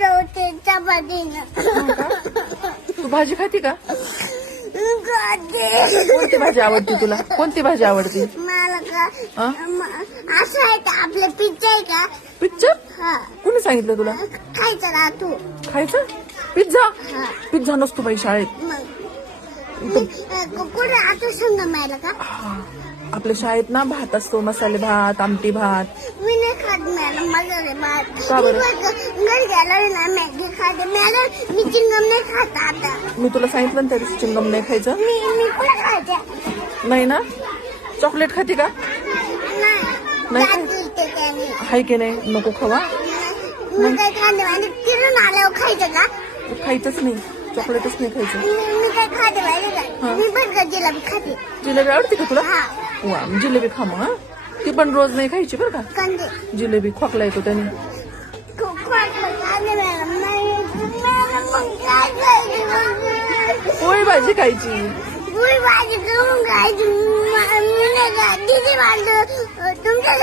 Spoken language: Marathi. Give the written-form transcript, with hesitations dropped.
जाऊ ते चपातीनं. तू भाजी खाती का? खाते. कोणती भाजी आवडती तुला? कोणती भाजी आवडती? मला का हा? असं आहे का आपलं पिझ्झा आहे का? पिक्चर? हा कोणी सांगितलं तुला? खायचं ना तू. खायचं? पिझ्झा? हा पिझ्झा नसतो बाई शाळेत. मग कुठे आता संग मिळालं का? आपल्या शाळेत ना भात असतो, मसाले भात, आमटी भात. मी नाही खात मॅडम, माझं रे भात. का बरं? घरी गेलो ना मॅगी खाते मॅडम. मी चिंगम नाही खात आता. मी तुला सांगितलं ना त्या दिवशी चिंगम नाही खायचं. मी पण खाते. नाही ना? चॉकलेट खाते का? नाही का? ते त्याने. हाय की नाही? नको खावा. मी काय खाते म्हणजे फिरून आल्यावर खायचं का? खायचंच नाही, चॉकलेटच नाही खायचं. मी काय खाते माहिती हा. का? मी पण जिलेबी खाते. जिलेबी आवडते का तुला? हा वा, जिलेबी खा मग. ती पण रोज नाही खायची बरं का. कंदे जिलेबी खोकला येतो त्याने. खूप खाते मॅडम. नाही मॅडम मग काय खायचं? पोळी भाजी खायची. पुरी भाजी करून खायची. मी नाही का दीदी बांधलं तुमच्या